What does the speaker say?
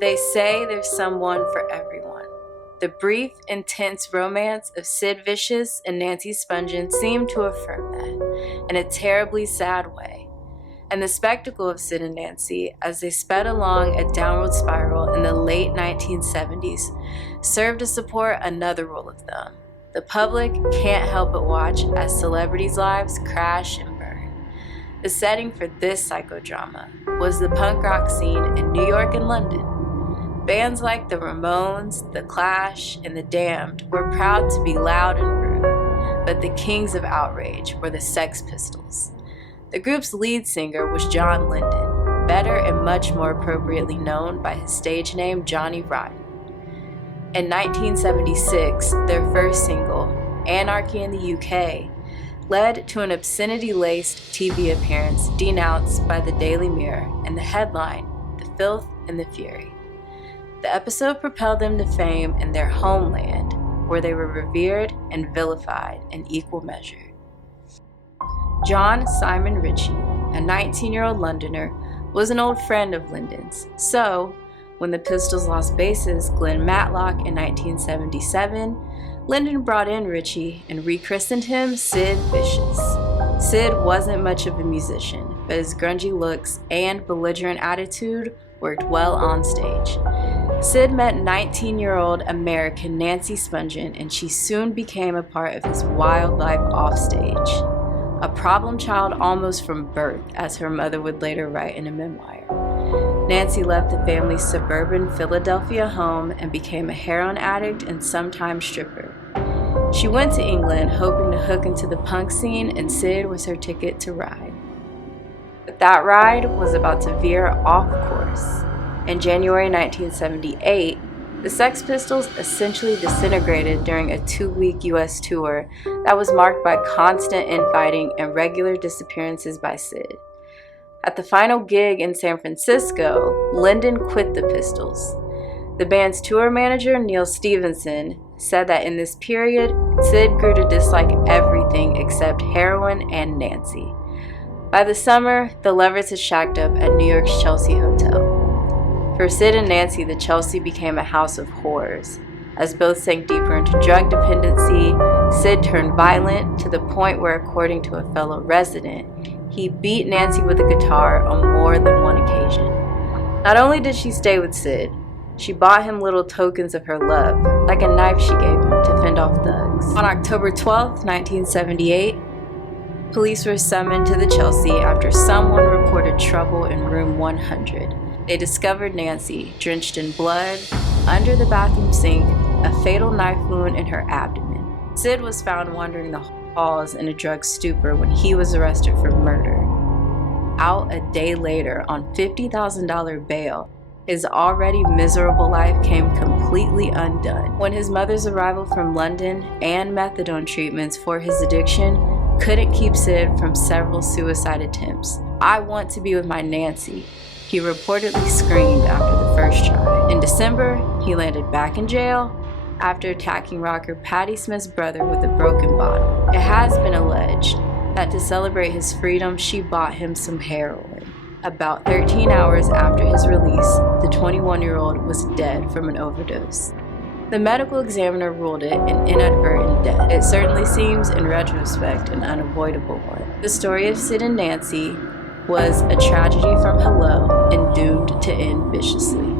They say there's someone for everyone. The brief, intense romance of Sid Vicious and Nancy Spungen seemed to affirm that, in a terribly sad way. And the spectacle of Sid and Nancy, as they sped along a downward spiral in the late 1970s, served to support another rule of thumb. The public can't help but watch as celebrities' lives crash and burn. The setting for this psychodrama was the punk rock scene in New York and London. Bands like the Ramones, The Clash, and The Damned were proud to be loud and rude, but the kings of outrage were the Sex Pistols. The group's lead singer was John Lydon, better and much more appropriately known by his stage name Johnny Rotten. In 1976, their first single, Anarchy in the UK, led to an obscenity-laced TV appearance denounced by the Daily Mirror and the headline, The Filth and the Fury. The episode propelled them to fame in their homeland, where they were revered and vilified in equal measure. John Simon Ritchie, a 19-year-old Londoner, was an old friend of Lydon's, so when the Pistols lost bassist Glenn Matlock in 1977, Lydon brought in Ritchie and rechristened him Sid Vicious. Sid wasn't much of a musician, but his grungy looks and belligerent attitude worked well on stage. Sid met 19-year-old American Nancy Spungen, and she soon became a part of his wild life offstage. A problem child almost from birth, as her mother would later write in a memoir. Nancy left the family's suburban Philadelphia home and became a heroin addict and sometimes stripper. She went to England hoping to hook into the punk scene, and Sid was her ticket to ride. But that ride was about to veer off course. In January 1978, the Sex Pistols essentially disintegrated during a 2-week U.S. tour that was marked by constant infighting and regular disappearances by Sid. At the final gig in San Francisco, Lydon quit the Pistols. The band's tour manager, Neil Stevenson, said that in this period, Sid grew to dislike everything except heroin and Nancy. By the summer, the lovers had shacked up at New York's Chelsea Hotel. For Sid and Nancy, the Chelsea became a house of horrors. As both sank deeper into drug dependency, Sid turned violent to the point where, according to a fellow resident, he beat Nancy with a guitar on more than one occasion. Not only did she stay with Sid, she bought him little tokens of her love, like a knife she gave him to fend off thugs. On October 12, 1978, police were summoned to the Chelsea after someone reported trouble in room 100. They discovered Nancy, drenched in blood, under the bathroom sink, a fatal knife wound in her abdomen. Sid was found wandering the halls in a drug stupor when he was arrested for murder. Out a day later on $50,000 bail, his already miserable life came completely undone when his mother's arrival from London and methadone treatments for his addiction couldn't keep Sid from several suicide attempts. "I want to be with my Nancy," he reportedly screamed after the first try. In December, he landed back in jail after attacking rocker Patti Smith's brother with a broken bottle. It has been alleged that to celebrate his freedom, she bought him some heroin. About 13 hours after his release, the 21-year-old was dead from an overdose. The medical examiner ruled it an inadvertent death. It certainly seems, in retrospect, an unavoidable one. The story of Sid and Nancy was a tragedy from hello and doomed to end viciously.